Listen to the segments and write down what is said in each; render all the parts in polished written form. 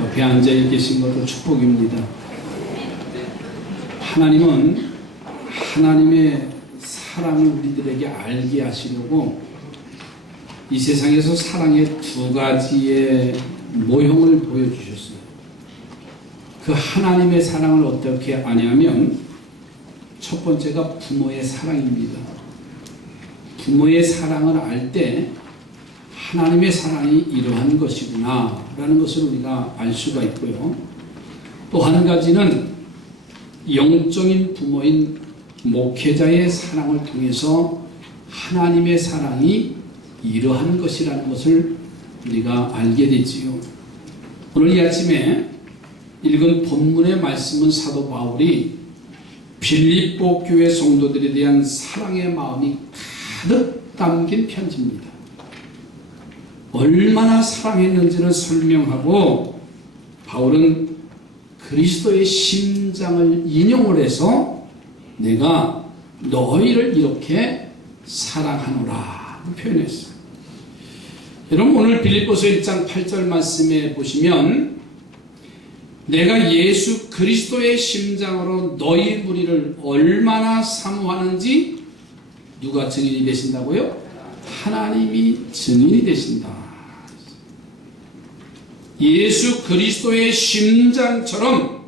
옆에 앉아 계신 것도 축복입니다. 하나님은 하나님의 사랑을 우리들에게 알게 하시려고 이 세상에서 사랑의 두 가지의 모형을 보여주셨어요. 그 하나님의 사랑을 어떻게 아냐면 첫 번째가 부모의 사랑입니다. 부모의 사랑을 알 때 하나님의 사랑이 이러한 것이구나 라는 것을 우리가 알 수가 있고요. 또 한 가지는 영적인 부모인 목회자의 사랑을 통해서 하나님의 사랑이 이러한 것이라는 것을 우리가 알게 되지요. 오늘 이 아침에 읽은 본문의 말씀은 사도 바울이 빌립보 교회 성도들에 대한 사랑의 마음이 가득 담긴 편지입니다. 얼마나 사랑했는지를 설명하고 바울은 그리스도의 심장을 인용을 해서 내가 너희를 이렇게 사랑하노라 표현했어요. 여러분 오늘 빌립보서 1장 8절 말씀에 보시면 내가 예수 그리스도의 심장으로 너희 무리를 얼마나 사모하는지 누가 증인이 되신다고요? 하나님이 증인이 되신다. 예수 그리스도의 심장처럼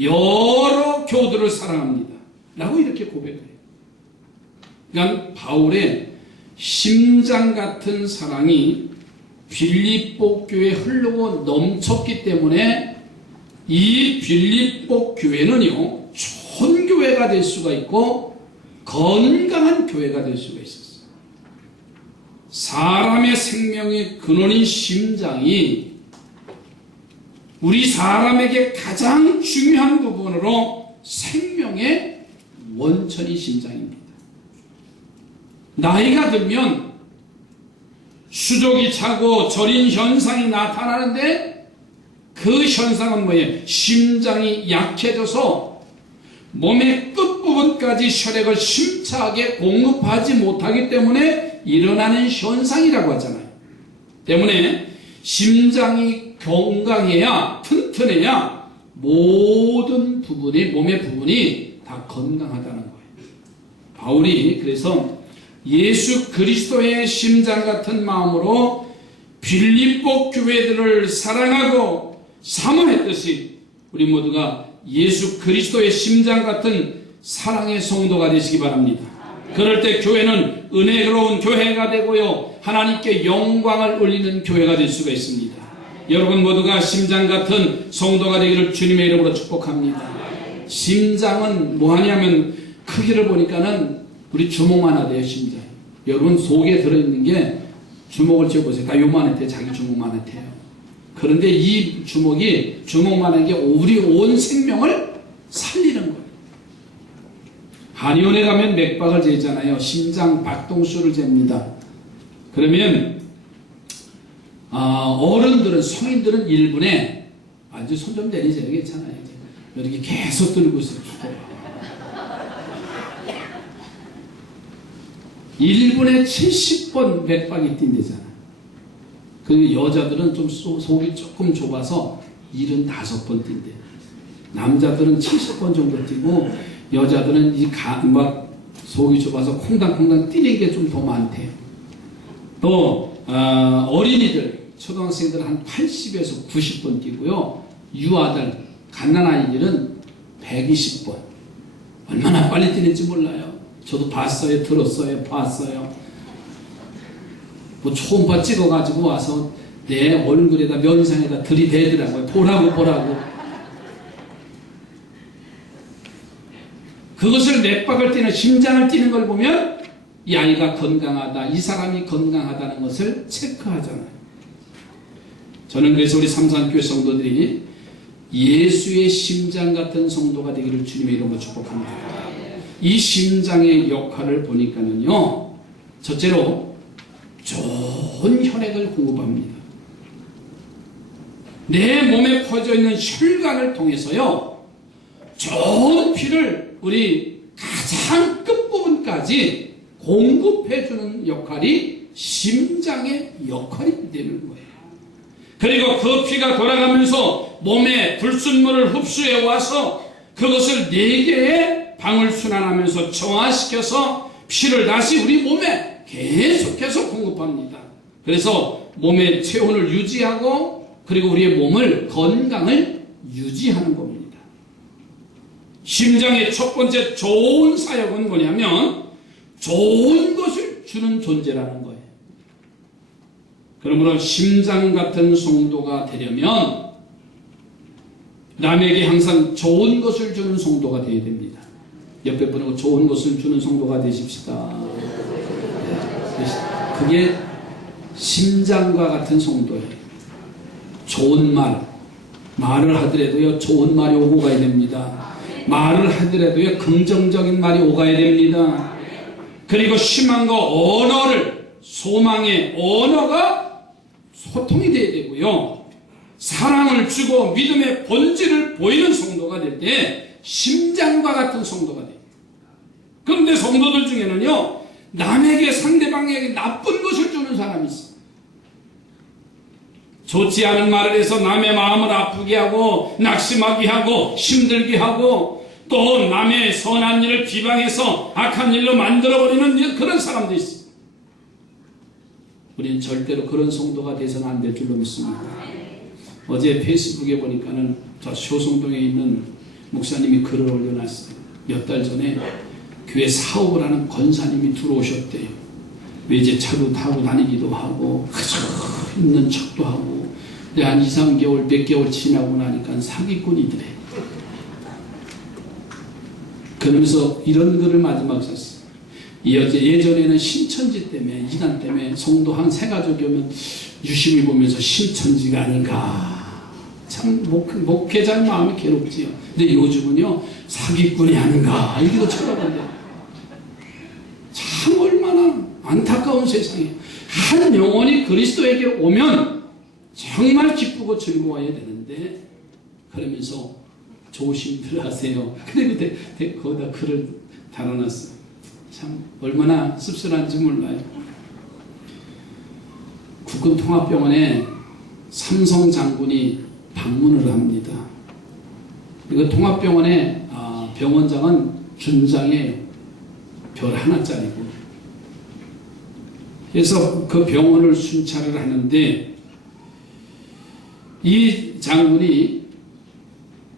여러 교도를 사랑합니다 라고 이렇게 고백해요. 그러니까 바울의 심장 같은 사랑이 빌립보 교회에 흐르고 넘쳤기 때문에 이 빌립보 교회는요 좋은 교회가 될 수가 있고 건강한 교회가 될 수가 있었어요. 사람의 생명의 근원인 심장이 우리 사람에게 가장 중요한 부분으로 생명의 원천이 심장입니다. 나이가 들면 수족이 차고 저린 현상이 나타나는데 그 현상은 뭐예요? 심장이 약해져서 몸의 끝부분까지 혈액을 심차게 공급하지 못하기 때문에 일어나는 현상이라고 하잖아요. 때문에 심장이 건강해야 튼튼해야 모든 부분이 몸의 부분이 다 건강하다는 거예요. 바울이 그래서 예수 그리스도의 심장 같은 마음으로 빌립보 교회들을 사랑하고 사모했듯이 우리 모두가 예수 그리스도의 심장 같은 사랑의 성도가 되시기 바랍니다. 그럴 때 교회는 은혜로운 교회가 되고요 하나님께 영광을 올리는 교회가 될 수가 있습니다. 여러분 모두가 심장 같은 성도가 되기를 주님의 이름으로 축복합니다. 심장은 뭐하냐면 크기를 보니까는 우리 주먹만 하대요. 심장. 여러분 속에 들어있는 게 주먹을 쥐어보세요. 다 요만한 테 자기 주먹만 한테요. 그런데 이 주먹이 주먹만한 게 우리 온 생명을 살리는 거예요. 한의원에 가면 맥박을 재잖아요. 심장 박동수를 잽니다. 그러면 어른들은 성인들은 1분에 아주 손 좀 내리세요. 괜찮아요. 이렇게 계속 들고 있어요. 1분에 70번 맥박이 뛴대잖아. 그 여자들은 좀 속이 조금 좁아서 75번 뛴대. 남자들은 70번 정도 뛰고 여자들은 막 속이 좁아서 콩당콩당 뛰는 게 좀 더 많대요. 또 어린이들, 초등학생들 한 80에서 90번 뛰고요. 유아들, 갓난아이들은 120번. 얼마나 빨리 뛰는지 몰라요. 저도 봤어요, 들었어요, 봤어요. 뭐 초음파 찍어가지고 와서 내 얼굴에다 면상에다 들이대더라고요. 보라고. 그것을 맥박을 뛰는 심장을 뛰는 걸 보면 이 아이가 건강하다, 이 사람이 건강하다는 것을 체크하잖아요. 저는 그래서 우리 삼산교회 성도들이 예수의 심장 같은 성도가 되기를 주님의 이름으로 축복합니다. 이 심장의 역할을 보니까는요, 첫째로 좋은 혈액을 공급합니다. 내 몸에 퍼져 있는 혈관을 통해서요, 좋은 피를 우리 가장 끝부분까지 공급해주는 역할이 심장의 역할이 되는 거예요. 그리고 그 피가 돌아가면서 몸에 불순물을 흡수해 와서 그것을 4개의 방울순환하면서 정화시켜서 피를 다시 우리 몸에 계속해서 공급합니다. 그래서 몸의 체온을 유지하고 그리고 우리의 몸을 건강을 유지하는 겁니다. 심장의 첫 번째 좋은 사역은 뭐냐면 좋은 것을 주는 존재라는 거예요. 그러므로 심장 같은 성도가 되려면 남에게 항상 좋은 것을 주는 성도가 되어야 됩니다. 옆에 분하고 좋은 것을 주는 성도가 되십시다. 그게 심장과 같은 성도예요. 좋은 말을 하더라도요, 좋은 말이 오고 가야 됩니다. 말을 하더라도요, 긍정적인 말이 오가야 됩니다. 그리고 희망과 언어를, 소망의 언어가 소통이 되어야 되고요. 사랑을 주고 믿음의 본질을 보이는 성도가 될 때 심장과 같은 성도가 돼요. 그런데 성도들 중에는요, 남에게 상대방에게 나쁜 것을 주는 사람이 있어요. 좋지 않은 말을 해서 남의 마음을 아프게 하고 낙심하게 하고 힘들게 하고 또 남의 선한 일을 비방해서 악한 일로 만들어버리는 그런 사람도 있어요. 우리는 절대로 그런 성도가 돼서는 안 될 줄로 믿습니다. 어제 페이스북에 보니까는 저 효성동에 있는 목사님이 글을 올려놨어요. 몇 달 전에 교회 사업을 하는 권사님이 들어오셨대요. 외제차도 타고 다니기도 하고 있는 척도 하고 근데 한 2, 3개월 몇 개월 지나고 나니까 사기꾼이더래. 그러면서 이런 글을 마지막 썼어요. 예전에는 신천지 때문에 이단 때문에 성도 한 3가족이 오면 유심히 보면서 신천지가 아닌가 참 목회자의 마음이 괴롭지요. 근데 요즘은요 사기꾼이 아닌가 이렇게 쳐다본대요. 참 얼마나 안타까운 세상이에요. 한 영혼이 그리스도에게 오면 정말 기쁘고 즐거워야 되는데 그러면서 조심들 하세요. 그리고 거기다 글을 달아놨어요. 참 얼마나 씁쓸한지 몰라요. 국군통합병원에 삼성 장군이 방문을 합니다. 이거 통합병원의 병원장은 준장에 별 하나짜리고 그래서 그 병원을 순찰을 하는데 이 장군이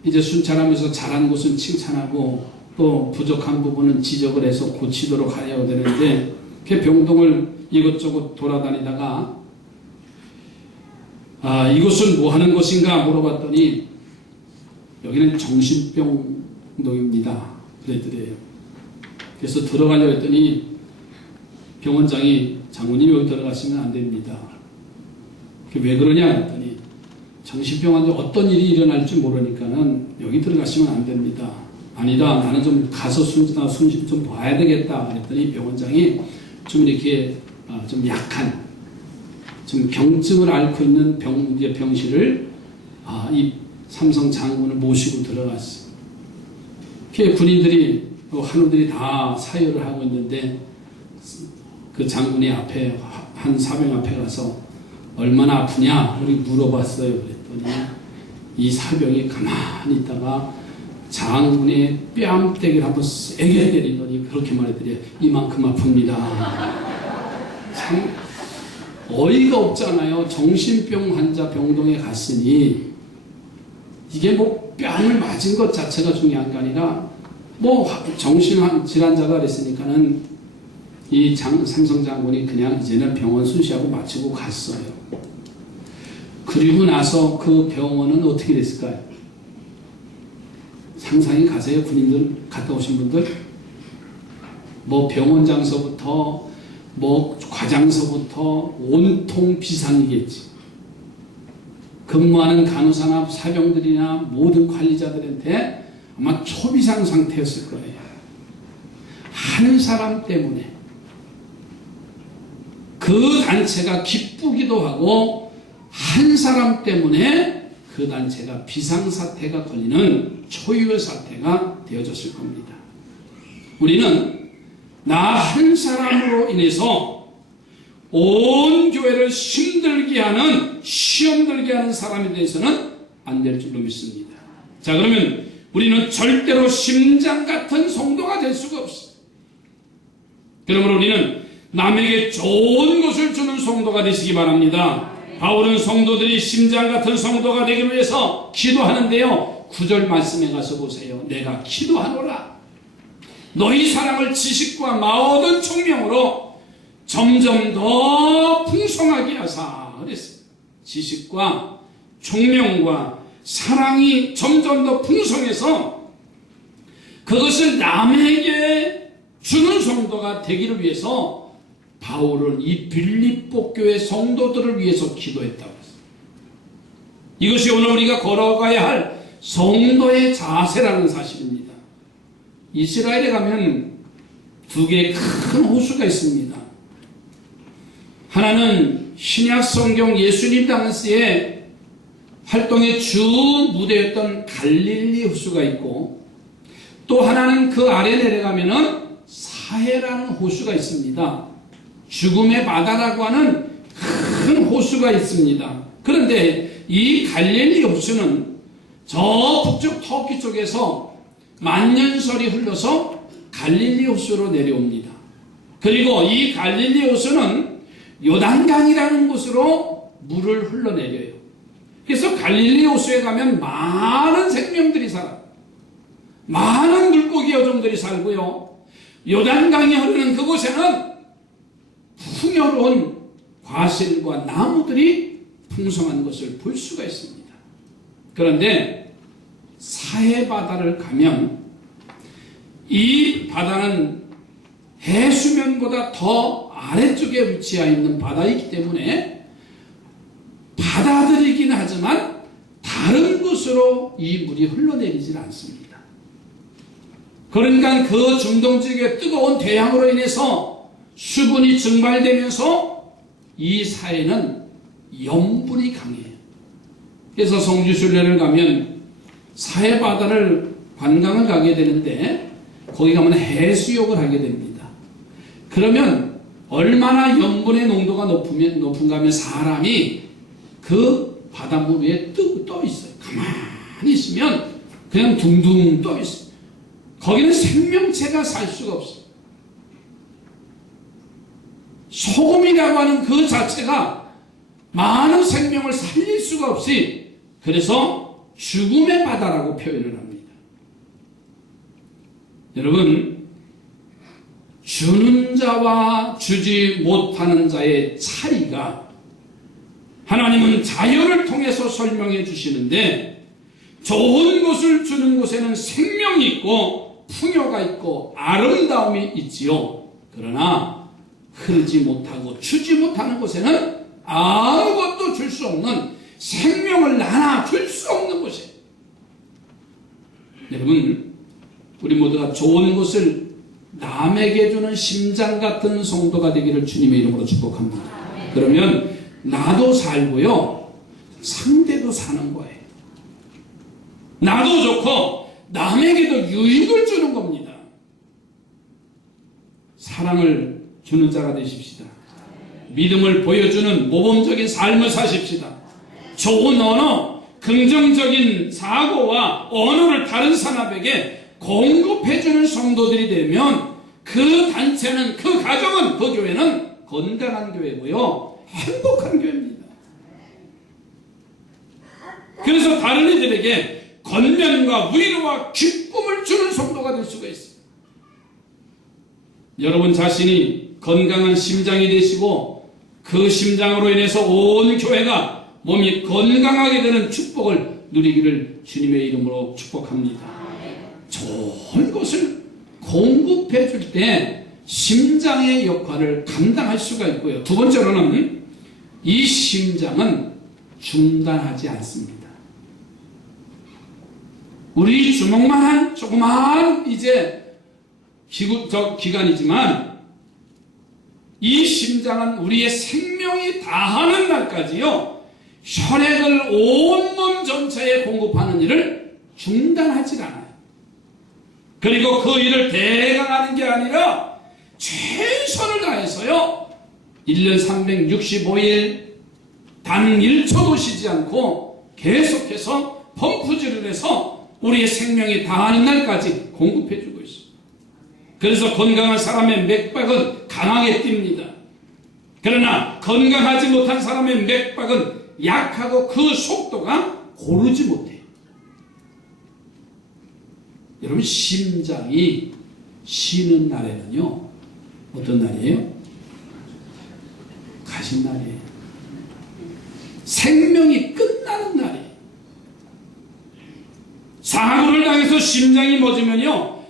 이제 순찰하면서 잘한 곳은 칭찬하고 또 부족한 부분은 지적을 해서 고치도록 하여야 되는데 그 병동을 이것저것 돌아다니다가 이곳은 뭐 하는 곳인가 물어봤더니 여기는 정신병동입니다. 그랬더래요. 그래서 들어가려고 했더니 병원장이 장군님 여기 들어가시면 안 됩니다. 왜 그러냐 했더니 정신병원에 어떤 일이 일어날지 모르니까는 여기 들어가시면 안 됩니다. 아니다. 나는 좀 가서 숨 좀 봐야 되겠다. 그랬더니 병원장이 좀 이렇게 좀 약한 좀 경증을 앓고 있는 병실을 이 삼성 장군을 모시고 들어갔어요. 그 군인들이 한우들이 다 사열을 하고 있는데 그 장군이 앞에 한 사병 앞에 가서 얼마나 아프냐 우리 물어봤어요. 그랬더니 이 사병이 가만히 있다가 장군의 뺨때기를 한번 세게 때리더니 그렇게 말했더니 이만큼 아픕니다. 참 어이가 없잖아요. 정신병 환자 병동에 갔으니 이게 뭐 뺨을 맞은 것 자체가 중요한 게 아니라 뭐 정신질환자가 그랬으니까는 이 삼성 장군이 그냥 이제는 병원 순시하고 마치고 갔어요. 그리고 나서 그 병원은 어떻게 됐을까요? 상상이 가세요? 군인들 갔다 오신 분들? 뭐 병원장서부터 뭐 과장서부터 온통 비상이겠지. 근무하는 간호사나 사병들이나 모든 관리자들한테 아마 초비상 상태였을 거예요. 한 사람 때문에 그 단체가 기쁘기도 하고 한 사람 때문에 그 단체가 비상사태가 걸리는 초유의 사태가 되어졌을 겁니다. 우리는 나 한 사람으로 인해서 온 교회를 힘들게 하는, 시험 들게 하는 사람에 대해서는 안 될 줄로 믿습니다. 자, 그러면 우리는 절대로 심장 같은 성도가 될 수가 없어. 그러므로 우리는 남에게 좋은 것을 주는 성도가 되시기 바랍니다. 바울은 성도들이 심장 같은 성도가 되기 위해서 기도하는데요, 9절 말씀에 가서 보세요. 내가 기도하노라. 너희 사랑을 지식과 모든 총명으로 점점 더 풍성하게 하사. 그랬어요. 지식과 총명과 사랑이 점점 더 풍성해서 그것을 남에게 주는 성도가 되기를 위해서 바울은 이 빌립보 교회 성도들을 위해서 기도했다고 했어요. 이것이 오늘 우리가 걸어가야 할 성도의 자세라는 사실입니다. 이스라엘에 가면 두 개의 큰 호수가 있습니다. 하나는 신약 성경 예수님 당시에 활동의 주 무대였던 갈릴리 호수가 있고, 또 하나는 그 아래 내려가면은 사해라는 호수가 있습니다. 죽음의 바다라고 하는 큰 호수가 있습니다. 그런데 이 갈릴리 호수는 저 북쪽 터키 쪽에서 만년설이 흘러서 갈릴리 호수로 내려옵니다. 그리고 이 갈릴리 호수는 요단강이라는 곳으로 물을 흘러내려요. 그래서 갈릴리 호수에 가면 많은 생명들이 살아요. 많은 물고기 어종들이 살고요. 요단강이 흐르는 그곳에는 풍요로운 과실과 나무들이 풍성한 것을 볼 수가 있습니다. 그런데 사해바다를 가면 이 바다는 해수면보다 더 아래쪽에 위치해 있는 바다이기 때문에 받아들이긴 하지만 다른 곳으로 이 물이 흘러내리질 않습니다. 그러니까 그 중동 지역의 뜨거운 태양으로 인해서 수분이 증발되면서 이 사해는 염분이 강해요. 그래서 성지순례를 가면 사해바다를 관광을 가게 되는데 거기 가면 해수욕을 하게 됩니다. 그러면 얼마나 염분의 농도가 높은가 하면 사람이 그 바닷물 위에 떠 있어요. 가만히 있으면 그냥 둥둥 떠 있어요. 거기는 생명체가 살 수가 없어요. 소금이라고 하는 그 자체가 많은 생명을 살릴 수가 없이, 그래서 죽음의 바다라고 표현을 합니다. 여러분, 주는 자와 주지 못하는 자의 차이가 하나님은 자연을 통해서 설명해 주시는데, 좋은 것을 주는 곳에는 생명이 있고 풍요가 있고 아름다움이 있지요. 그러나 흐르지 못하고 주지 못하는 곳에는 아무것도 줄 수 없는, 생명을 나눠 줄 수 없는 곳이에요. 여러분, 우리 모두가 좋은 것을 남에게 주는 심장 같은 성도가 되기를 주님의 이름으로 축복합니다. 그러면 나도 살고요, 상대도 사는 거예요. 나도 좋고 남에게도 유익을 주는 겁니다. 사랑을 주는 자가 되십시다. 믿음을 보여주는 모범적인 삶을 사십시다. 좋은 언어, 긍정적인 사고와 언어를 다른 사람에게 공급해주는 성도들이 되면 그 단체는, 그 가정은, 그 교회는 건강한 교회고요, 행복한 교회입니다. 그래서 다른 이들에게 건면과 위로와 기쁨을 주는 성도가 될 수가 있어요. 여러분 자신이 건강한 심장이 되시고 그 심장으로 인해서 온 교회가 몸이 건강하게 되는 축복을 누리기를 주님의 이름으로 축복합니다. 좋은 것을 공급해 줄 때 심장의 역할을 감당할 수가 있고요. 두 번째로는 이 심장은 중단하지 않습니다. 우리 주먹만한 조그마한 이제 기관이지만 이 심장은 우리의 생명이 다하는 날까지요, 혈액을 온몸 전체에 공급하는 일을 중단하지 않아요. 그리고 그 일을 대강하는 게 아니라 최선을 다해서요, 1년 365일 단 1초도 쉬지 않고 계속해서 펌프질을 해서 우리의 생명이 다하는 날까지 공급해주고 있습니다. 그래서 건강한 사람의 맥박은 강하게 뜁니다. 그러나 건강하지 못한 사람의 맥박은 약하고 그 속도가 고르지 못해요. 여러분, 심장이 쉬는 날에는요, 어떤 날이에요? 가신 날이에요. 생명이 끝나는 날이에요. 사고를 당해서 심장이 멎으면요,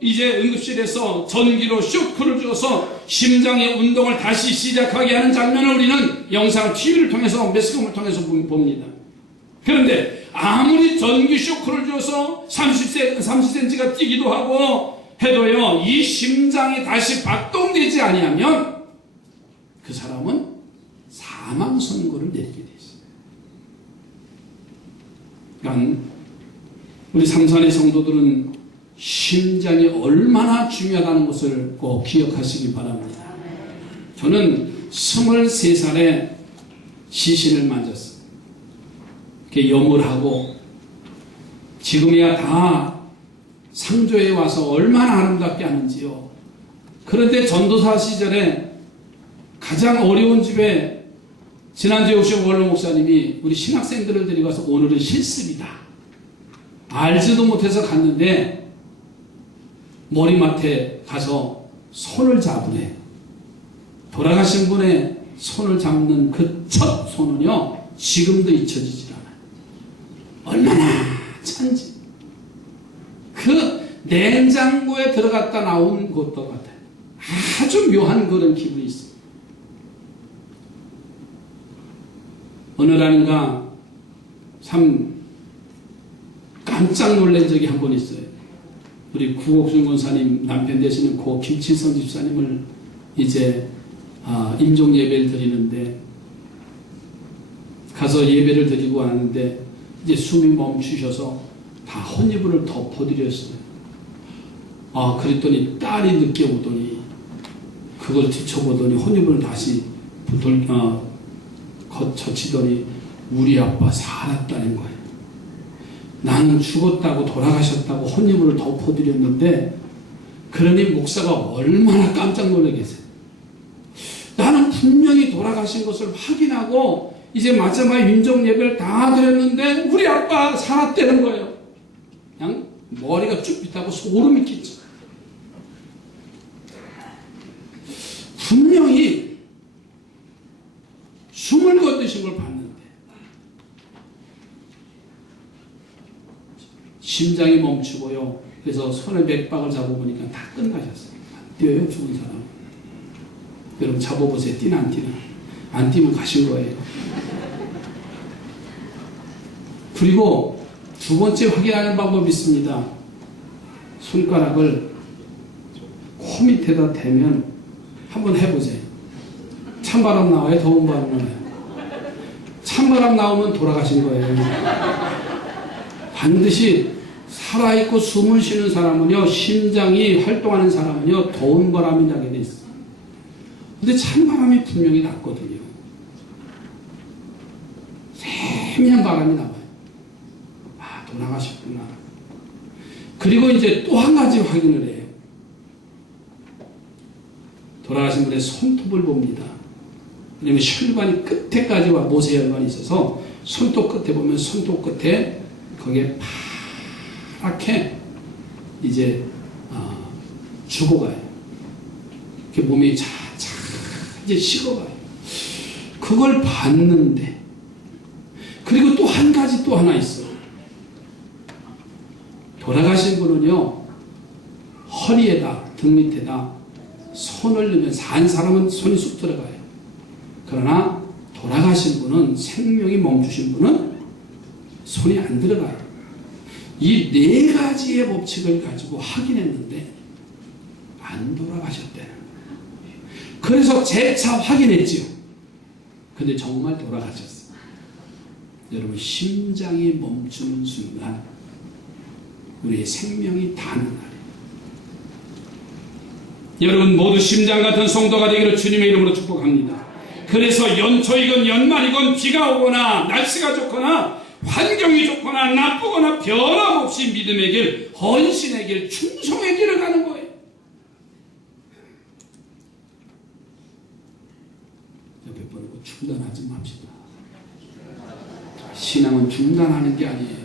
응급실에서 전기로 쇼크를 줘서 심장의 운동을 다시 시작하게 하는 장면을 우리는 영상 TV를 통해서 매스컴을 통해서 봅니다. 그런데 아무리 전기 쇼크를 줘서 30cm가 뛰기도 하고 해도요, 이 심장이 다시 박동되지 아니하면 그 사람은 사망 선고를 내리게 돼 있어요. 그러니까 우리 삼산의 성도들은 심장이 얼마나 중요하다는 것을 꼭 기억하시기 바랍니다. 저는 23살에 시신을 만졌어요. 이렇게 염을 하고 지금이야 다 상조에 와서 얼마나 아름답게 하는지요. 그런데 전도사 시절에 가장 어려운 집에 지난주에 오신 원로 목사님이 우리 신학생들을 데리고 와서 오늘은 실습이다. 알지도 못해서 갔는데 머리맡에 가서 손을 잡으래. 돌아가신 분의 손을 잡는 그 첫 손은요, 지금도 잊혀지질 않아요. 얼마나 찬지. 그 냉장고에 들어갔다 나온 것도 같아요. 아주 묘한 그런 기분이 있어요. 어느 날인가 참 깜짝 놀란 적이 한 번 있어요. 우리 구옥순 권사님 남편 되시는 고 김치성 집사님을 이제 임종 예배를 드리는데 가서 예배를 드리고 왔는데 이제 숨이 멈추셔서 다 혼이불을 덮어드렸어요. 그랬더니 딸이 늦게 오더니 그걸 뒤쳐보더니 혼이불을 다시 젖히더니 우리 아빠 살았다는 거예요. 나는 죽었다고 돌아가셨다고 혼이불을 덮어드렸는데, 그러니 목사가 얼마나 깜짝 놀라겠어요. 나는 분명히 돌아가신 것을 확인하고 이제 마지막 임종 예배를 다 드렸는데 우리 아빠 살았다는 거예요. 그냥 머리가 쭉 빛나고 소름이 끼쳐. 분명히 숨을 거두신 걸 봤는데 심장이 멈추고요. 그래서 손에 맥박을 잡아보니까 다 끝나셨어요. 안 뛰어요, 죽은 사람. 여러분 잡아보세요. 뛰나 안 뛰나. 안 뛰면 가신 거예요. 그리고 두 번째 확인하는 방법이 있습니다. 손가락을 코 밑에다 대면 한번 해보세요. 찬바람 나와요? 더운 바람 나와요? 찬바람 나오면 돌아가신 거예요. 반드시 살아있고 숨을 쉬는 사람은요, 심장이 활동하는 사람은요, 더운 바람이 나게 돼 있어요. 근데 찬바람이 분명히 났거든요. 세미한 바람이 나와요. 돌아가셨구나. 그리고 이제 또 한 가지 확인을 해요. 돌아가신 분의 손톱을 봅니다. 왜냐면 혈관이 끝에까지 와, 모세혈관이 있어서 손톱 끝에 보면 손톱 끝에 거기에 파랗게 이제 죽어가요. 이렇게 몸이 차차 이제 식어가요. 그걸 봤는데, 그리고 또 한 가지 또 하나 있어. 돌아가신 분은요, 허리에다 등 밑에다 손을 넣으면 산 사람은 손이 쑥 들어가요. 그러나 돌아가신 분은, 생명이 멈추신 분은 손이 안 들어가요. 이 네 가지의 법칙을 가지고 확인했는데 안 돌아가셨다는 거예요. 그래서 재차 확인했지요. 근데 정말 돌아가셨어요. 여러분, 심장이 멈추는 순간 우리의 생명이 다는 날이에요. 여러분 모두 심장 같은 성도가 되기를 주님의 이름으로 축복합니다. 그래서 연초이건 연말이건 비가 오거나 날씨가 좋거나 환경이 좋거나 나쁘거나 변함없이 믿음의 길, 헌신의 길, 충성의 길을 가는 거예요. 옆에 보고 중단하지 맙시다. 신앙은 중단하는 게 아니에요.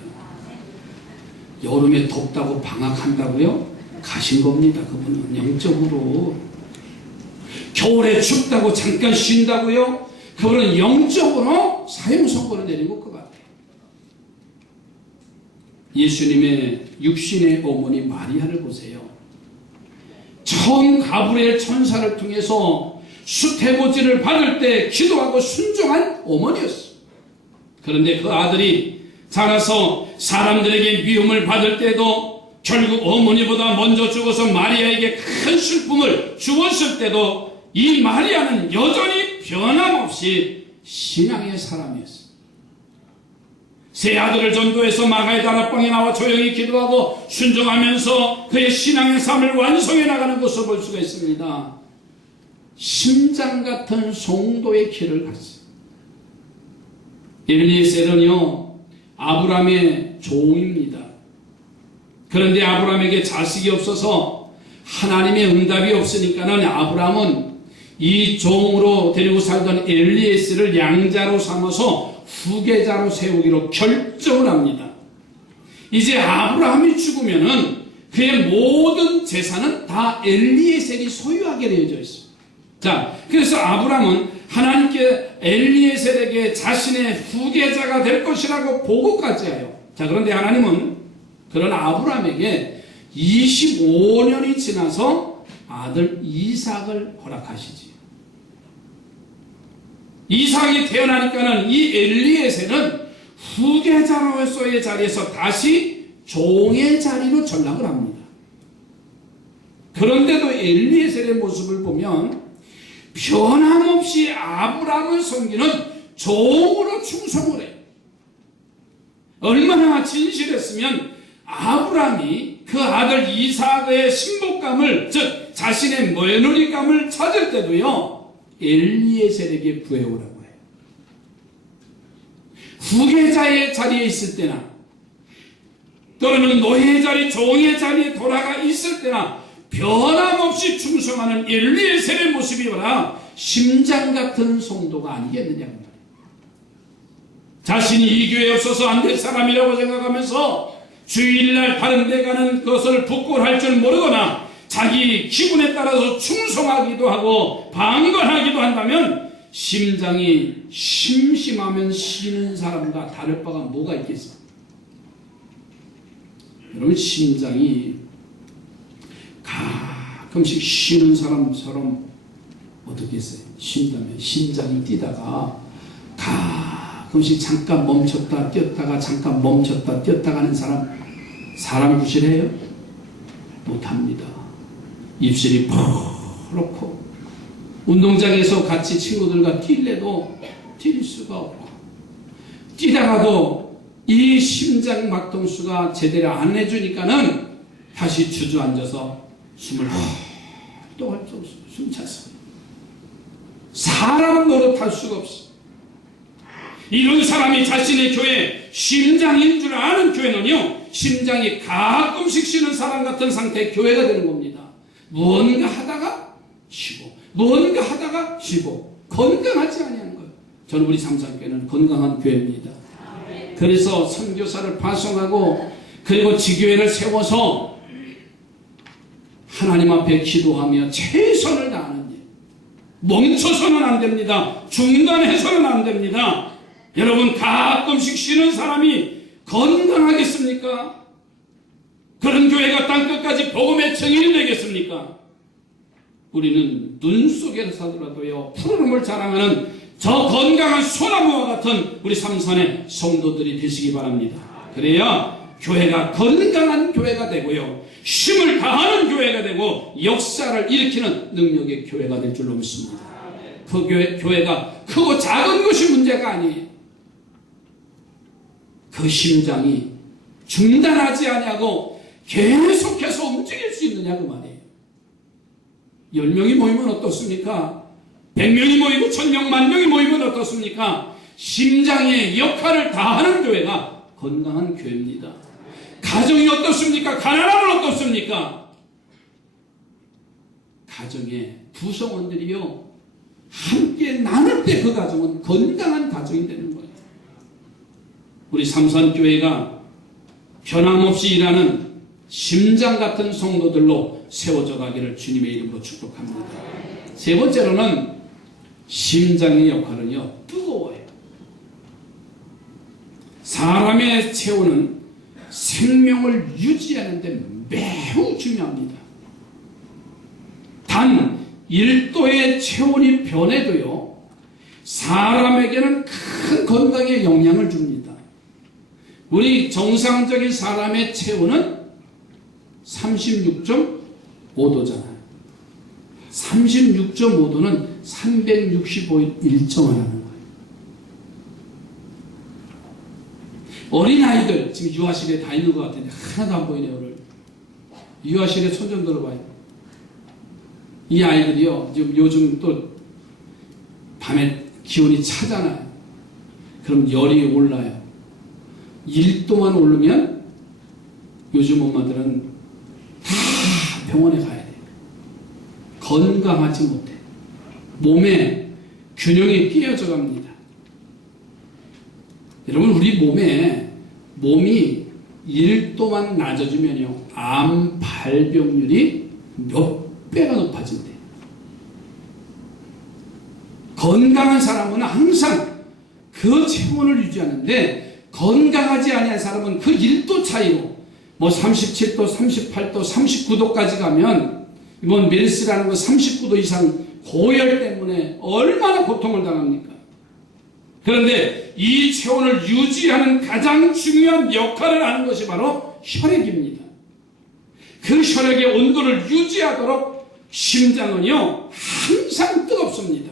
여름에 덥다고 방학한다고요? 가신 겁니다. 그분은 영적으로. 겨울에 춥다고 잠깐 쉰다고요? 그분은 영적으로 사형선고를 내린 것 같아요. 예수님의 육신의 어머니 마리아를 보세요. 처음 가브리엘 천사를 통해서 수태고지를 받을 때 기도하고 순종한 어머니였어요. 그런데 그 아들이 자라서 사람들에게 미움을 받을 때도 결국 어머니보다 먼저 죽어서 마리아에게 큰 슬픔을 주었을 때도 이 마리아는 여전히 변함없이 신앙의 사람이었어요. 세 아들을 전도해서 마가의 다락방에 나와 조용히 기도하고 순종하면서 그의 신앙의 삶을 완성해 나가는 것을 볼 수가 있습니다. 심장 같은 성도의 길을 갔어요. 엘리에셀은요, 아브라함의 종입니다. 그런데 아브라함에게 자식이 없어서 하나님의 응답이 없으니까는 아브라함은 이 종으로 데리고 살던 엘리에셀을 양자로 삼아서 후계자로 세우기로 결정을 합니다. 이제 아브라함이 죽으면은 그의 모든 재산은 다 엘리에셀이 소유하게 되어져 있어요. 자, 그래서 아브라함은 하나님께 엘리에셀에게 자신의 후계자가 될 것이라고 보고까지 해요. 자, 그런데 하나님은 그런 아브라함에게 25년이 지나서 아들 이삭을 허락하시지. 이삭이 태어나니까는 이 엘리에셀은 후계자로서의 자리에서 다시 종의 자리로 전락을 합니다. 그런데도 엘리에셀의 모습을 보면 변함없이 아브라함을 섬기는 종으로 충성을 해요. 얼마나 진실했으면 아브라함이 그 아들 이삭의 신복감을, 즉 자신의 며느리감을 찾을 때도요, 엘리에셀에게 구해오라고 해요. 후계자의 자리에 있을 때나 또는 노예의 자리, 종의 자리에 돌아가 있을 때나 변함없이 충성하는 엘리에셀의 모습이 바라 심장 같은 성도가 아니겠느냐고 말이에요. 자신이 이 교회에 없어서 안 될 사람이라고 생각하면서 주일날 다른 데 가는 것을 부끄러워할 줄 모르거나 자기 기분에 따라서 충성하기도 하고 방관하기도 한다면 심장이 심심하면 쉬는 사람과 다를 바가 뭐가 있겠습니까? 여러분, 심장이 가끔씩 쉬는 사람처럼 어떻게 했어요? 쉰다면 심장이 뛰다가 가끔씩 잠깐 멈췄다 뛰었다가 잠깐 멈췄다 뛰었다가 하는 사람 구실해요? 못합니다. 입술이 푸렇고 운동장에서 같이 친구들과 뛸래도 뛸 수가 없고 뛰다가도 이 심장 박동수가 제대로 안 해주니까는 다시 주저앉아서 숨을 또 할 수 없어요. 숨 찼습니다. 사람 노릇할 수가 없어요. 이런 사람이 자신의 교회 심장인 줄 아는 교회는요, 심장이 가끔씩 쉬는 사람 같은 상태의 교회가 되는 겁니다. 무언가 하다가 쉬고 무언가 하다가 쉬고 건강하지 아니하는 거예요. 저는 우리 삼산교회는 건강한 교회입니다. 그래서 선교사를 파송하고 그리고 지교회를 세워서 하나님 앞에 기도하며 최선을 다하는 일. 멈춰서는 안 됩니다. 중단해서는 안 됩니다. 여러분, 가끔씩 쉬는 사람이 건강하겠습니까? 그런 교회가 땅끝까지 복음의 증인이 되겠습니까? 우리는 눈 속에 살더라도요, 푸르름을 자랑하는 저 건강한 소나무와 같은 우리 삼산의 성도들이 되시기 바랍니다. 그래야 교회가 건강한 교회가 되고요, 힘을 다하는 교회가 되고 역사를 일으키는 능력의 교회가 될 줄로 믿습니다. 그 교회가 크고 작은 것이 문제가 아니에요. 그 심장이 중단하지 아니하고 계속해서 움직일 수 있느냐 그 말이에요. 10명이 모이면 어떻습니까? 100명이 모이고 1000명, 10,000명이 모이면 어떻습니까? 심장의 역할을 다하는 교회가 건강한 교회입니다. 가정이 어떻습니까? 가난하면 어떻습니까? 가정의 구성원들이요, 함께 나눌 때 그 가정은 건강한 가정이 되는 거예요. 우리 삼산교회가 변함없이 일하는 심장 같은 성도들로 세워져 가기를 주님의 이름으로 축복합니다. 세 번째로는 심장의 역할은요, 뜨거워요. 사람의 체온은 생명을 유지하는 데 매우 중요합니다. 단 1도의 체온이 변해도요, 사람에게는 큰 건강에 영향을 줍니다. 우리 정상적인 사람의 체온은 36.5도잖아요. 36.5도는 365일 일정하라는 거예요. 어린아이들, 지금 유아실에 다 있는 것 같은데 하나도 안 보이네요. 오늘 유아실에 손 좀 들어봐요. 이 아이들이요, 지금 요즘 또 밤에 기온이 차잖아요. 그럼 열이 올라요. 1도만 오르면 요즘 엄마들은 다 병원에 가야 돼요. 건강하지 못해. 몸에 균형이 깨어져 갑니다. 여러분, 우리 몸이 1도만 낮아지면요, 암 발병률이 몇 배가 높아진대요. 건강한 사람은 항상 그 체온을 유지하는데, 건강하지 아니한 사람은 그 1도 차이로 뭐 37도, 38도, 39도까지 가면, 이번 메르스라는 거 39도 이상 고열 때문에 얼마나 고통을 당합니까? 그런데 이 체온을 유지하는 가장 중요한 역할을 하는 것이 바로 혈액입니다. 그 혈액의 온도를 유지하도록 심장은요, 항상 뜨겁습니다.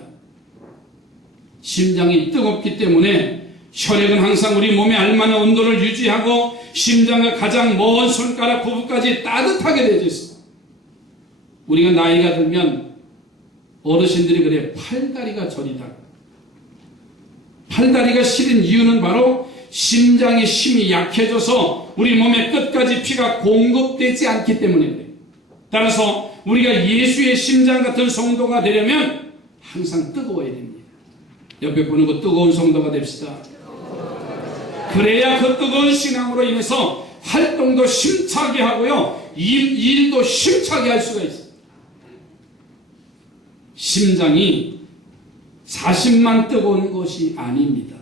심장이 뜨겁기 때문에 혈액은 항상 우리 몸에 알맞은 온도를 유지하고 심장과 가장 먼 손가락 부부까지 따뜻하게 되어 있습니다. 우리가 나이가 들면 어르신들이 그래, 팔다리가 저리다. 팔다리가 시린 이유는 바로 심장의 힘이 약해져서 우리 몸의 끝까지 피가 공급되지 않기 때문에 그래요. 따라서 우리가 예수의 심장 같은 성도가 되려면 항상 뜨거워야 됩니다. 옆에 보는 거 뜨거운 성도가 됩시다. 그래야 그 뜨거운 신앙으로 인해서 활동도 힘차게 하고요, 일도 힘차게 할 수가 있어요. 심장이 자신만 뜨거운 것이 아닙니다.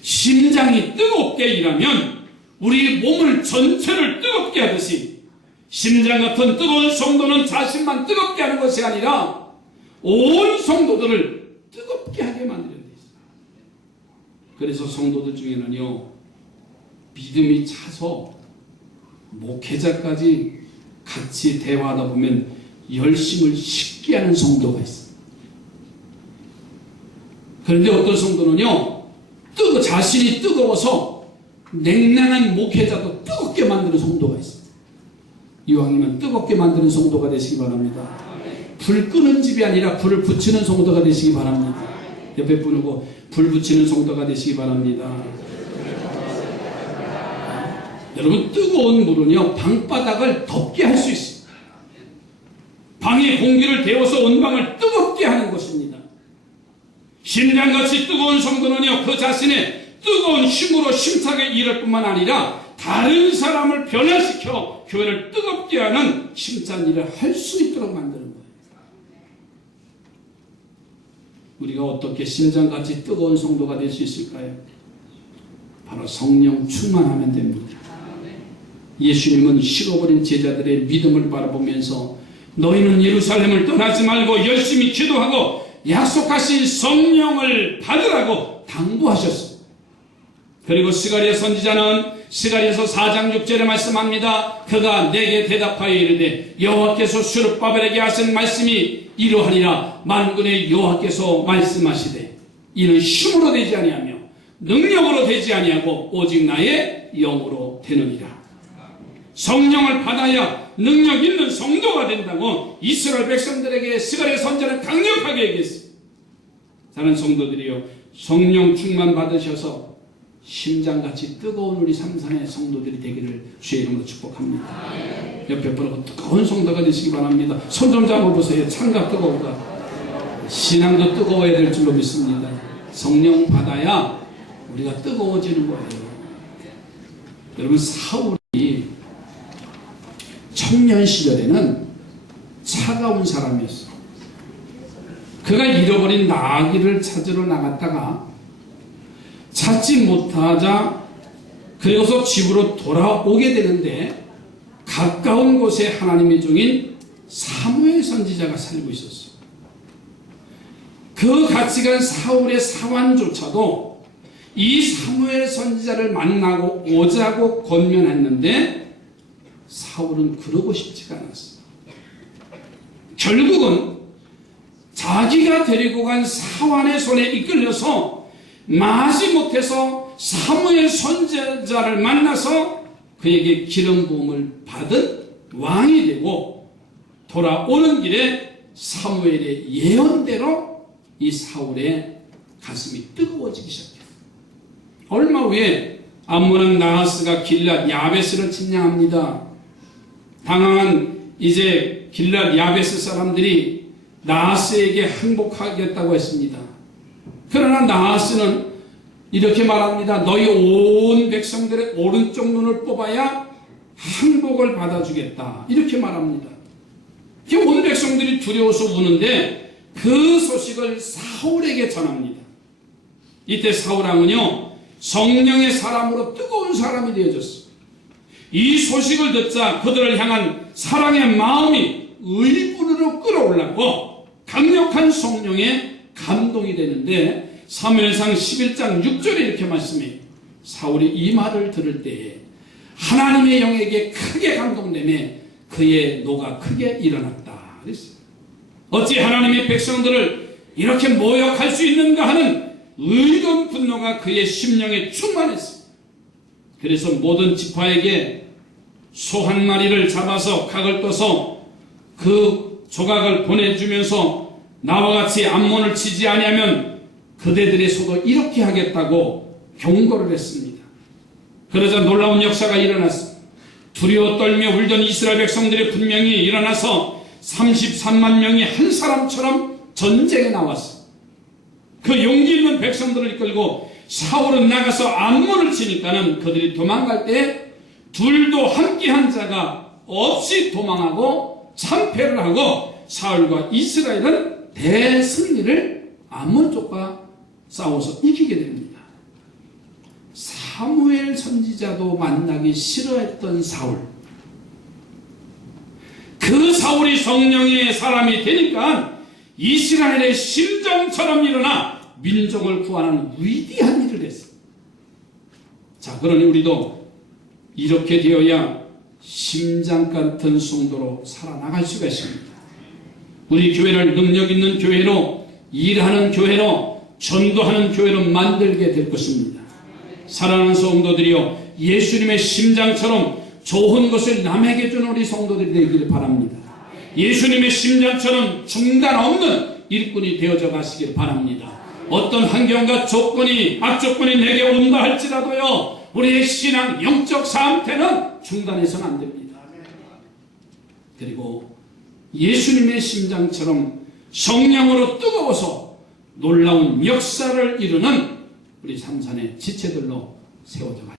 심장이 뜨겁게 일하면 우리 몸을 전체를 뜨겁게 하듯이 심장 같은 뜨거운 성도는 자신만 뜨겁게 하는 것이 아니라 온 성도들을 뜨겁게 하게 만드는 데 있어요. 그래서 성도들 중에는요, 믿음이 차서 목회자까지 같이 대화하다 보면 열심을 쉽게 하는 성도가 있어요. 그런데 어떤 성도는요, 자신이 뜨거워서 냉랭한 목회자도 뜨겁게 만드는 성도가 있어요. 이왕이면 뜨겁게 만드는 성도가 되시기 바랍니다. 불 끄는 집이 아니라 불을 붙이는 성도가 되시기 바랍니다. 옆에 부르고 불 붙이는 성도가 되시기 바랍니다. 여러분, 뜨거운 물은요, 방바닥을 덥게 할 수 있습니다. 방의 공기를 데워서 온 방을 뜨겁게 하는 것입니다. 심장같이 뜨거운 성도는요, 그 자신의 뜨거운 힘으로 힘차게 일할 뿐만 아니라 다른 사람을 변화시켜 교회를 뜨겁게 하는 힘찬 일을 할 수 있도록 만드는 거예요. 우리가 어떻게 심장같이 뜨거운 성도가 될 수 있을까요? 바로 성령 충만하면 됩니다. 예수님은 식어버린 제자들의 믿음을 바라보면서 너희는 예루살렘을 떠나지 말고 열심히 기도하고 약속하신 성령을 받으라고 당부하셨습니다. 그리고 스가랴 선지자는 스가랴서 4장 6절에 말씀합니다. 그가 내게 대답하여 이르되 여호와께서 스룹바벨에게 하신 말씀이 이러하리라. 만군의 여호와께서 말씀하시되 이는 힘으로 되지 아니하며 능력으로 되지 아니하고 오직 나의 영으로 되느니라. 성령을 받아야 능력 있는 성도가 된다고 이스라엘 백성들에게 스가랴 선지자는 강력하게 얘기했어요. 사랑하는 성도들이요, 성령 충만 받으셔서 심장같이 뜨거운 우리 삼산의 성도들이 되기를 주의 이름으로 축복합니다. 옆에 보고 뜨거운 성도가 되시기 바랍니다. 손 좀 잡아보세요. 창가 뜨거운가? 신앙도 뜨거워야 될 줄로 믿습니다. 성령 받아야 우리가 뜨거워지는 거예요. 여러분, 사울이 청년 시절에는 차가운 사람이었어요. 그가 잃어버린 나귀를 찾으러 나갔다가 찾지 못하자 그리고서 집으로 돌아오게 되는데 가까운 곳에 하나님의 종인 사무엘 선지자가 살고 있었어요. 그 같이 간 사울의 사환조차도 이 사무엘 선지자를 만나고 오자고 권면했는데 사울은 그러고 싶지가 않았어요. 결국은 자기가 데리고 간 사환의 손에 이끌려서 마지못해서 사무엘 선지자를 만나서 그에게 기름 부음을 받은 왕이 되고 돌아오는 길에 사무엘의 예언대로 이 사울의 가슴이 뜨거워지기 시작했어요. 얼마 후에 암몬 나하스가 길랏 야베스를 침략합니다. 당황한 이제 길랏 야베스 사람들이 나하스에게 항복하겠다고 했습니다. 그러나 나하스는 이렇게 말합니다. 너희 온 백성들의 오른쪽 눈을 뽑아야 항복을 받아주겠다. 이렇게 말합니다. 온 백성들이 두려워서 우는데 그 소식을 사울에게 전합니다. 이때 사울왕은요, 성령의 사람으로 뜨거운 사람이 되어졌어요. 이 소식을 듣자 그들을 향한 사랑의 마음이 의분으로 끌어올랐고 강력한 성령의 감동이 되는데 사무엘상 11장 6절에 이렇게 말씀해요. 사울이 이 말을 들을 때에 하나님의 영에게 크게 감동되며 그의 노가 크게 일어났다 그랬어요. 어찌 하나님의 백성들을 이렇게 모욕할 수 있는가 하는 의로운 분노가 그의 심령에 충만했어요. 그래서 모든 지파에게 소 한 마리를 잡아서 각을 떠서 그 조각을 보내주면서 나와 같이 암몬을 치지 아니하면 그대들의 소도 이렇게 하겠다고 경고를 했습니다. 그러자 놀라운 역사가 일어났습니다. 두려워 떨며 울던 이스라엘 백성들이 분명히 일어나서 33만 명이 한 사람처럼 전쟁에 나왔어요. 그 용기 있는 백성들을 이끌고 사울은 나가서 암몬을 치니까는 그들이 도망갈 때 둘도 함께한 자가 없이 도망하고 참패를 하고 사울과 이스라엘은 대승리를 암몬 쪽과 싸워서 이기게 됩니다. 사무엘 선지자도 만나기 싫어했던 사울, 그 사울이 성령의 사람이 되니까 이스라엘의 심정처럼 일어나 민족을 구하는 위대한 일을 했어요. 자, 그러니 우리도 이렇게 되어야 심장 같은 성도로 살아나갈 수가 있습니다. 우리 교회를 능력 있는 교회로, 일하는 교회로, 전도하는 교회로 만들게 될 것입니다. 사랑하는 성도들이여, 예수님의 심장처럼 좋은 것을 남에게 주는 우리 성도들이 되기를 바랍니다. 예수님의 심장처럼 중단 없는 일꾼이 되어져 가시길 바랍니다. 어떤 환경과 조건이, 악조건이 내게 온다 할지라도요, 우리의 신앙, 영적 상태는 중단해서는 안 됩니다. 그리고 예수님의 심장처럼 성령으로 뜨거워서 놀라운 역사를 이루는 우리 삼산의 지체들로 세워져 가십니다.